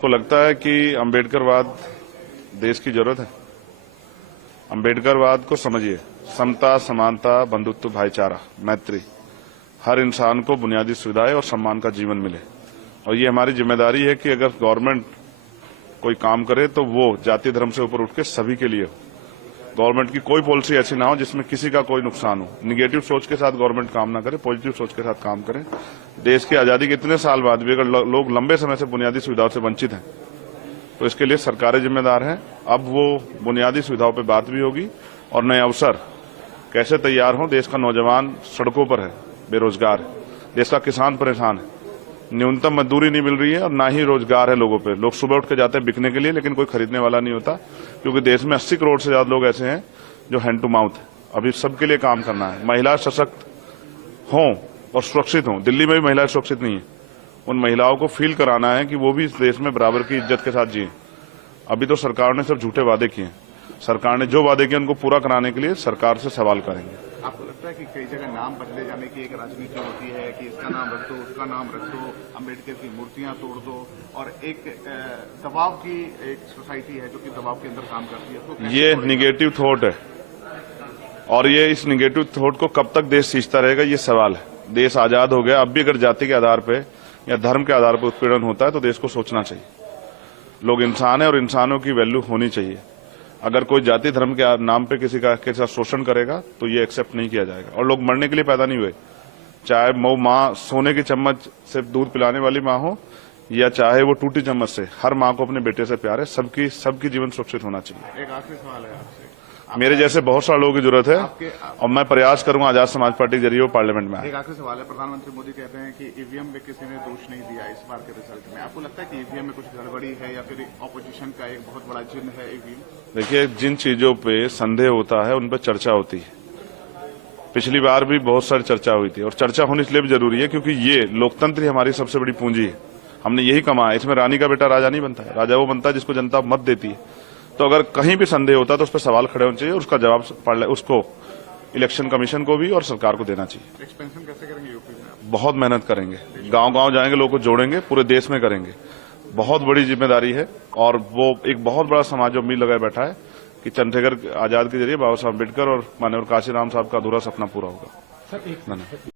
को लगता है कि अम्बेडकरवाद देश की जरूरत है। अम्बेडकरवाद को समझिए, समता, समानता, बंधुत्व, भाईचारा, मैत्री, हर इंसान को बुनियादी सुविधाएं और सम्मान का जीवन मिले। और ये हमारी जिम्मेदारी है कि अगर गवर्नमेंट कोई काम करे तो वो जाति धर्म से ऊपर उठ के सभी के लिए हो। गवर्नमेंट की कोई पॉलिसी ऐसी ना हो जिसमें किसी का कोई नुकसान हो। निगेटिव सोच के साथ गवर्नमेंट काम ना करे, पॉजिटिव सोच के साथ काम करे। देश की आजादी के इतने साल बाद भी अगर लोग लंबे समय से बुनियादी सुविधाओं से वंचित हैं तो इसके लिए सरकारें जिम्मेदार हैं। अब वो बुनियादी सुविधाओं पर बात भी होगी और नए अवसर कैसे तैयार हों। देश का नौजवान सड़कों पर है, बेरोजगार है, देश का किसान परेशान है, न्यूनतम मजदूरी नहीं मिल रही है और ना ही रोजगार है लोगों पे। लोग सुबह उठ के जाते हैं बिकने के लिए, लेकिन कोई खरीदने वाला नहीं होता, क्योंकि देश में 80 करोड़ से ज्यादा लोग ऐसे हैं जो हैंड टू माउथ है। अभी सबके लिए काम करना है। महिला सशक्त हों और सुरक्षित हों। दिल्ली में भी महिलाएं सुरक्षित नहीं है। उन महिलाओं को फील कराना है कि वो भी इस देश में बराबर की इज्जत के साथ जिए। अभी तो सरकार ने सिर्फ झूठे वादे किए। सरकार ने जो वादे किए उनको पूरा कराने के लिए सरकार से सवाल करेंगे। आपको लगता है कि कई जगह नाम बदले जाने की एक राजनीति होती है कि इसका नाम रख दो, उसका नाम रख दो, अम्बेडकर की मूर्तियां तोड़ दो, और एक दबाव की एक सोसाइटी है जो कि दबाव के अंदर काम करती है, तो ये निगेटिव थॉट है और ये इस निगेटिव थॉट को कब तक देश सींचता रहेगा, ये सवाल है। देश आजाद हो गया, अब भी अगर जाति के आधार पे या धर्म के आधार पर उत्पीड़न होता है तो देश को सोचना चाहिए। लोग इंसान है और इंसानों की वैल्यू होनी चाहिए। अगर कोई जाति धर्म के नाम पे किसी का के साथ शोषण करेगा तो ये एक्सेप्ट नहीं किया जाएगा। और लोग मरने के लिए पैदा नहीं हुए, चाहे वो माँ सोने की चम्मच से दूध पिलाने वाली माँ हो या चाहे वो टूटी चम्मच से, हर माँ को अपने बेटे से प्यार है। सबकी जीवन सुरक्षित होना चाहिए। एक आखिरी सवाल है आपसे। मेरे जैसे बहुत सारे लोगों की जरूरत है और मैं प्रयास करूंगा आजाद समाज पार्टी के जरिए वो पार्लियामेंट में आए। एक आखिरी सवाल है। प्रधानमंत्री मोदी कहते हैं कि ईवीएम में किसी ने दोष नहीं दिया इस बार के रिजल्ट में। आपको लगता है कि ईवीएम में कुछ गड़बड़ी है या फिर ऑपोजिशन का एक बहुत बड़ा जिन है ईवीएम? देखिए, जिन चीजों पे संदेह होता है उन पर चर्चा होती है। पिछली बार भी बहुत सारी चर्चा हुई थी और चर्चा होनी इसलिए भी जरूरी है क्योंकि ये लोकतंत्र ही हमारी सबसे बड़ी पूंजी है। हमने यही कमाया। इसमें रानी का बेटा राजा नहीं बनता है, राजा वो बनता है जिसको जनता मत देती है। तो अगर कहीं भी संदेह होता है तो उस पर सवाल खड़े होने चाहिए और उसका जवाब उसको इलेक्शन कमीशन को भी और सरकार को देना चाहिए। एक्सपेंशन कैसे करेंगे यूपी में? बहुत मेहनत करेंगे, गांव-गांव जाएंगे, लोगों को जोड़ेंगे, पूरे देश में करेंगे। बहुत बड़ी जिम्मेदारी है और वो एक बहुत बड़ा समाज जो उम्मीद लगाए बैठा है कि चंद्रशेखर आजाद के जरिए बाबा साहब अम्बेडकर और माननीय काशीराम साहब का अधूरा सपना पूरा होगा।